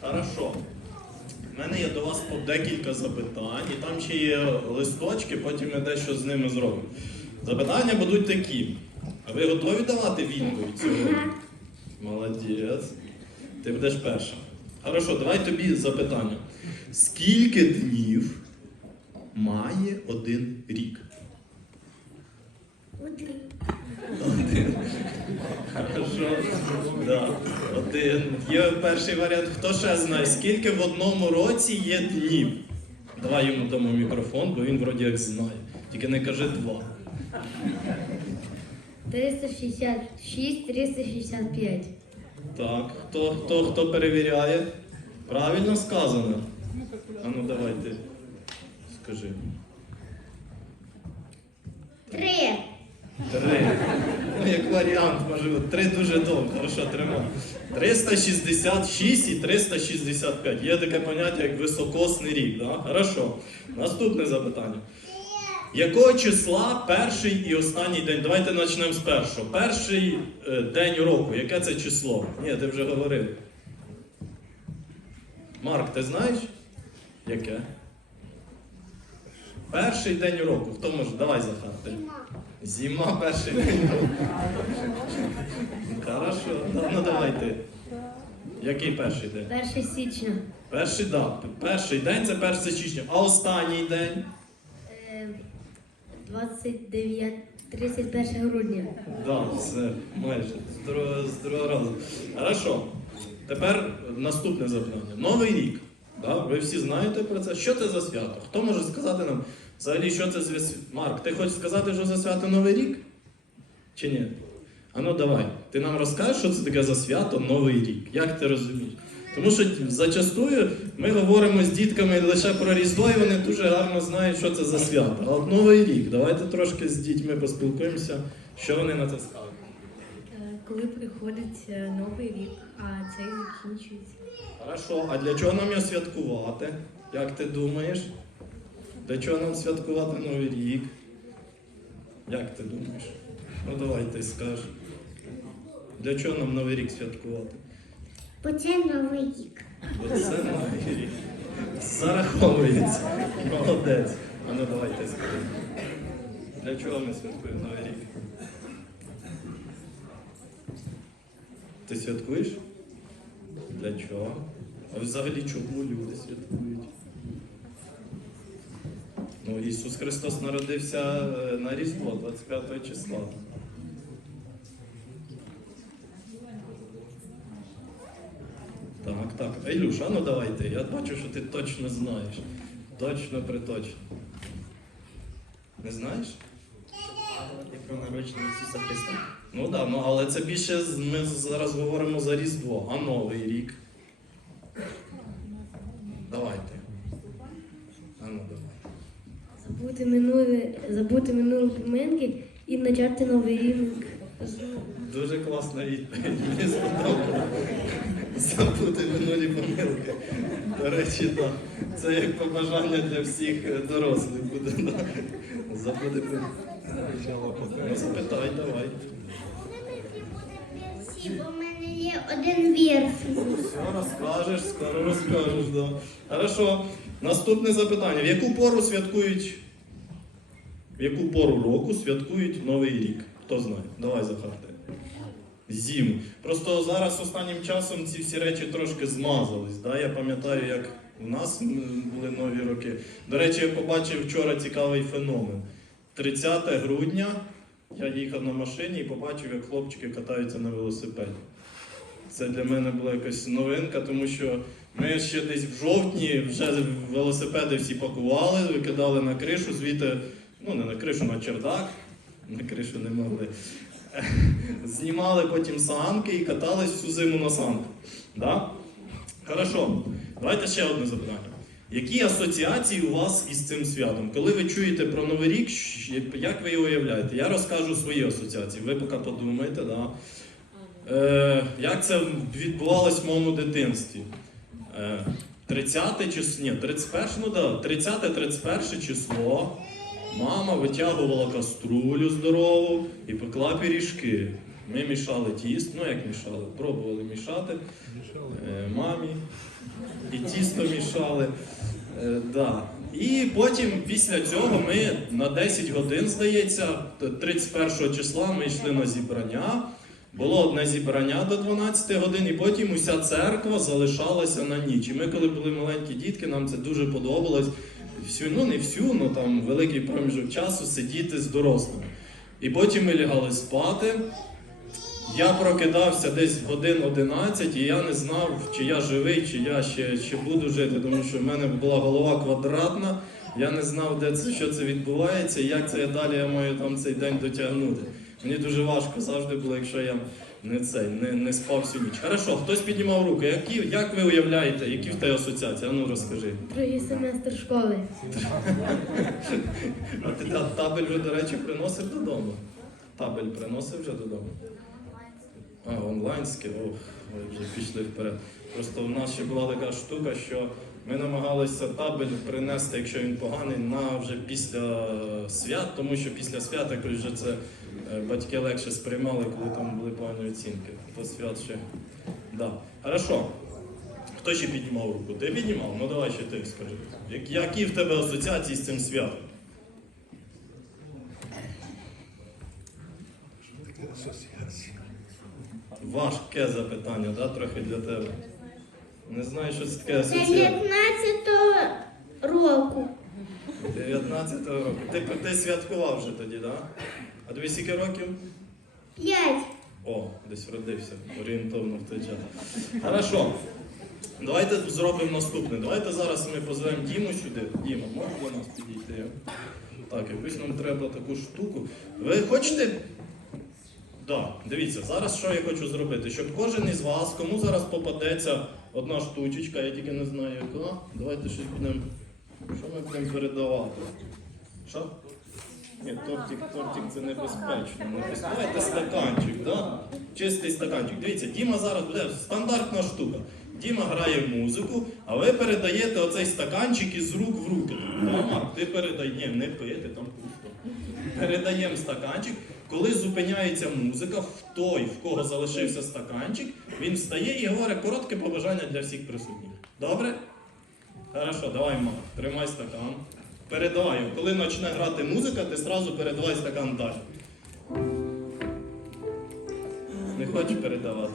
Хорошо. У мене є до вас по декілька запитань, і там ще є листочки, потім ми дещо з ними зробимо. Запитання будуть такі. А ви готові давати відповідь сьогодні? Молодець. Ти будеш перша. Хорошо, давай тобі запитання. Скільки днів має один рік? Один. Хорошо. Да. Один. Є перший варіант. Хто ще знає, скільки в одному році є днів? Давай йому дамо мікрофон, бо він вроді як знає. Тільки не кажи два. 366, 365. Так, хто, хто, хто перевіряє? Правильно сказано? А ну давай ти. Скажи. Три. Три. Ну, як варіант, може, три дуже довго, хорошо, тримай. 366 і 365. Є таке поняття, як високосний рік, да? Хорошо. Наступне запитання. Якого числа перший і останній день? Давайте почнемо з першого. Перший е, день року. Яке це число? Ні, ти вже говорив. Марк, ти знаєш? Яке? Перший день року. Хто може? Давай, Захар. Ти. Зима перший день року. Хорошо, да, ну давай ти. Який перший день? 1 січня. Перший, да. Перший день це 1 січня. А останній день? Е, 29, 31 грудня. Да, все, майже. З другого, з другого разу. Хорошо. Тепер наступне запитання. Новий рік. Да? Ви всі знаєте про це. Що це за свято? Хто може сказати нам взагалі, що це за свято? Марк, ти хочеш сказати, що за свято Новий рік? Чи ні? А ну давай, ти нам розкажеш, що це таке за свято Новий рік. Як ти розумієш? Тому що зачастую ми говоримо з дітками лише про Різдво, і вони дуже гарно знають, що це за свято. А от Новий рік, давайте трошки з дітьми поспілкуємося, що вони на це скажуть. Коли приходить е, новий рік, а цей закінчується. Хорошо, а для чого нам його святкувати? Як ти думаєш? Для чого нам святкувати Новий рік? Як ти думаєш? Ну давай ти скажеш. Для чого нам Новий рік святкувати? Бо це новий рік. Бо це Новий рік. Зараховується. Молодець. А ну давай ти скажи. Для чого ми святкуємо Новий рік? Ти святкуєш? Для чого? А взагалі чому люди святкують? Ну, Ісус Христос народився е, на Різдво 25 числа. Так, так. Ілюш, а ну давай ти. Я бачу, що ти точно знаєш. Точно приточно. Не знаєш? Про народження Ісуса Христа. Ну да, ну але це більше ми зараз говоримо за Різдво, а Новий рік. Давайте. А ну давай. Забути минуле, забути минулі поминки і почати новий рік. Дуже класна відповідь. Забути минулі помилки. До речі, так. Це як побажання для всіх дорослих буде. Забути помилки. Ну, запитай, давай. Всі, мене є один вірш. Все розкажеш, скоро розкажеш, да. Хорошо. Наступне запитання. В яку пору святкують? В яку пору року святкують Новий рік? Хто знає? Давай Захар, ти. Зиму. Просто зараз останнім часом ці всі речі трошки змазались. Да? Я пам'ятаю, як у нас були нові роки. До речі, я побачив вчора цікавий феномен. 30 грудня я їхав на машині і побачив, як хлопчики катаються на велосипеді. Це для мене була якась новинка, тому що ми ще десь в жовтні вже велосипеди всі пакували, викидали на кришу, звідти, ну не на кришу, на чердак, на кришу не могли. Знімали потім санки і катались всю зиму на санках. Да? Хорошо, давайте ще одне запитання. Які асоціації у вас із цим святом? Коли ви чуєте про Новий рік, як ви його уявляєте? Я розкажу свої асоціації. Ви поки подумайте, да? Е, як це відбувалось в моєму дитинстві? Е, 30 число, ні, 31, ну да, 30-31 число. Мама витягувала каструлю здорову і пекла пиріжки. Ми мішали тіст, ну як мішали, пробували мішати е, мамі. і тісто мішали. Е, да. І потім після цього ми на 10 годин, здається, 31 числа ми йшли на зібрання. Було одне зібрання до 12 годин, і потім уся церква залишалася на ніч. І ми, коли були маленькі дітки, нам це дуже подобалось. Всю, ну не всю, ну там великий проміжок часу сидіти з дорослими. І потім ми лягали спати. Я прокидався десь годин 11, і я не знав, чи я живий, чи я ще, ще буду жити, тому що в мене була голова квадратна. Я не знав, де це, що це відбувається, і як це я далі я маю там цей день дотягнути. Мені дуже важко завжди було, якщо я не цей, не, не спав всю ніч. Хорошо, хтось піднімав руки. Які, як ви уявляєте, які в тебе асоціації? А ну розкажи. Другий семестр школи. А ти та, табель вже, до речі, приносив додому? Табель приносив вже додому? А, онлайнське, ох, ви вже пішли вперед. Просто в нас ще була така штука, що ми намагалися табель принести, якщо він поганий, на вже після свят, тому що після свят якось вже це батьки легше сприймали, коли там були погані оцінки. До свят ще. Да. Хорошо. Хто ще піднімав руку? Ти піднімав? Ну давай ще ти скажи. Як- Які в тебе асоціації з цим святом? Важке запитання, да, трохи для тебе. Не знаю, що це таке асоціація. 19-го року. 19-го року. Ти, ти святкував вже тоді, так? Да? А тобі скільки років? 5. О, десь родився, орієнтовно в той час. Хорошо. Давайте зробимо наступне. Давайте зараз ми позвемо Діму сюди. Діма, можеш до нас підійти? Так, якусь нам треба таку штуку. Ви хочете? Так, дивіться, зараз що я хочу зробити, щоб кожен із вас, кому зараз попадеться одна штучечка, я тільки не знаю яка. Давайте щось будемо. Що ми будемо передавати? Що? Ні, тортик, тортик це небезпечно. Давайте стаканчик, да? Чистий стаканчик. Дивіться, Діма зараз буде стандартна штука. Діма грає музику, а ви передаєте оцей стаканчик із рук в руки. Ага, ти передай, ні, не пити, там пусто. Передаємо стаканчик. Коли зупиняється музика, в той, в кого залишився стаканчик, він встає і говорить коротке побажання для всіх присутніх. Добре? Хорошо, давай, Марк, тримай стакан. Передавай. його. Коли почне грати музика, ти одразу передавай стакан далі. Не хочеш передавати?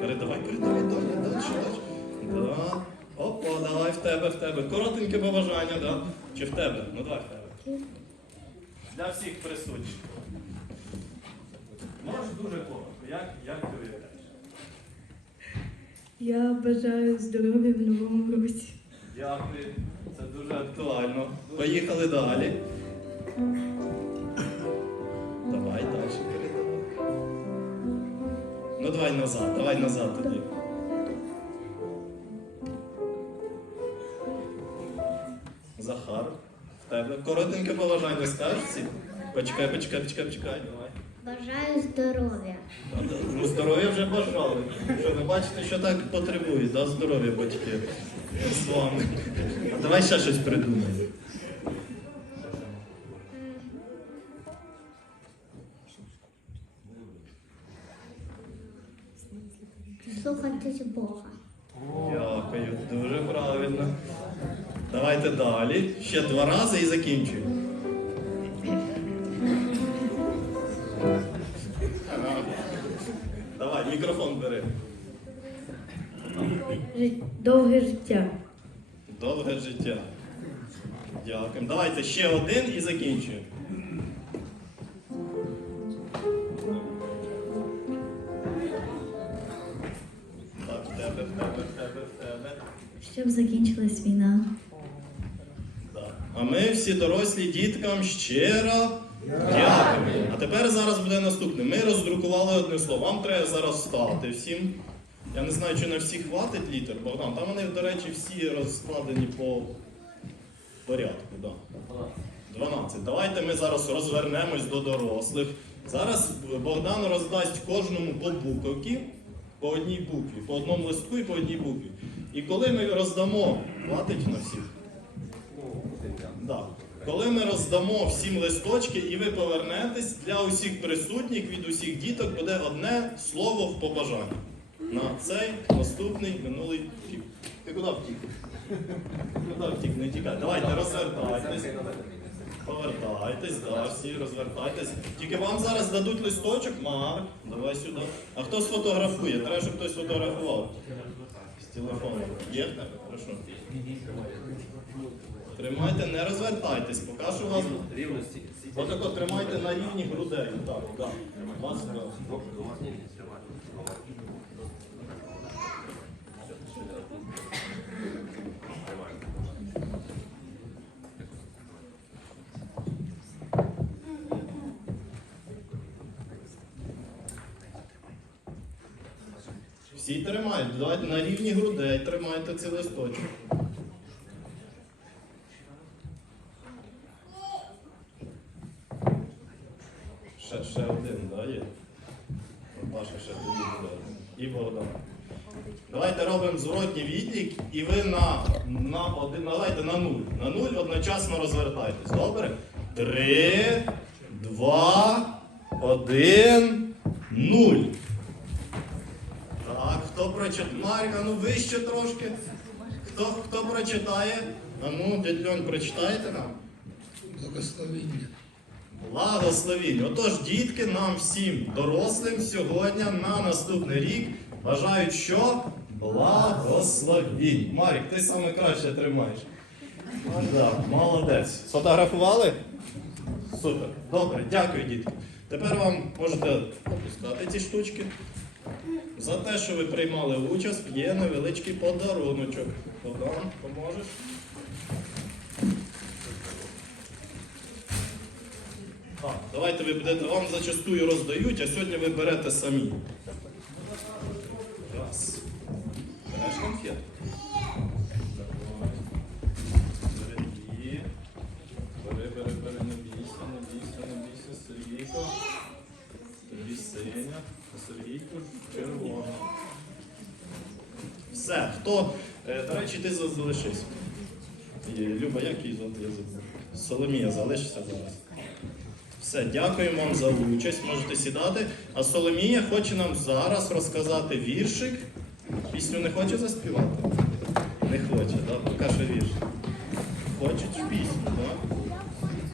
Передавай, передавай, далі, далі, далі. Да. Опа, давай в тебе, в тебе. Коротеньке побажання, да? Чи в тебе? Ну давай в тебе. Для всіх присутніх. Можеш дуже коротко. Як, як ти уявляєш? Я бажаю здоров'я в новому році. Дякую, це дуже актуально. Поїхали далі. Давай далі передавай. Ну давай назад, давай назад тоді. Захар, в тебе коротеньке побажання скажеш всі? Почекай, почекай, почекай, почекай, давай. Бажаю здоров'я. Ну, здоров'я вже бажали. Що ви бачите, що так потребують, да? здоров'я батьки з вами. А давай ще щось придумаємо. Слухатись Бога. Дякую, дуже правильно. Давайте далі. Ще два рази і закінчуємо. Життя. Довге життя. Дякую. Давайте ще один і закінчуємо. Так, в тебе, в тебе, в тебе, в тебе. Щоб закінчилась війна. Так. А ми всі дорослі діткам щиро дякуємо. А тепер зараз буде наступне. Ми роздрукували одне слово. Вам треба зараз встати всім. Я не знаю, чи на всіх хватить літер, Богдан. Там вони, до речі, всі розкладені по порядку. Да. 12. Давайте ми зараз розвернемось до дорослих. Зараз Богдан роздасть кожному по буковці, по одній букві, по одному листку і по одній букві. І коли ми роздамо, хватить на всіх. Да. Коли ми роздамо всім листочки і ви повернетесь, для усіх присутніх від усіх діток буде одне слово в побажанні. На цей наступний минулий рік. Ти куди втік? Куди втік? Не тікай. Давайте розвертайтесь. Повертайтесь, да, всі розвертайтесь. Тільки вам зараз дадуть листочок, Марк, давай сюди. А хто сфотографує? Треба, щоб хтось фотографував. З телефоном. Є? Хорошо. Тримайте, не розвертайтесь, покажу вас. Отако тримайте на рівні грудей. Так, так. Вас, так. Всі тримають, давайте на рівні грудей тримайте цей листочок. Ще, ще один, да, є? Паша ще тоді буде. І Богдан. Давайте робимо зворотній відлік, і ви на, на один, давайте на нуль. На нуль одночасно розвертайтесь. Добре? Три, два, один, нуль. Прочитає? Марка, ну вище трошки. Хто, хто прочитає? А ну, дядь Льонь, прочитайте нам. Благословення. Благословінь. Отож, дітки, нам всім дорослим сьогодні на наступний рік бажають що? Благословінь. Марік, ти саме краще тримаєш. А, да, молодець. Сфотографували? Супер. Добре, дякую, дітки. Тепер вам можете опускати ці штучки. За те, що ви приймали участь, є невеличкий подаруночок. Богдан, поможеш? Так, давайте ви будете, вам зачастую роздають, а сьогодні ви берете самі. Все, хто, е, до речі, ти за- залишись. Люба, як її звати? Я забув. Соломія, залишишся зараз. Все, дякуємо вам за участь. Можете сідати. А Соломія хоче нам зараз розказати віршик. Пісню не хоче заспівати? Не хоче, так? Покаже вірш. Хочуть пісню, так?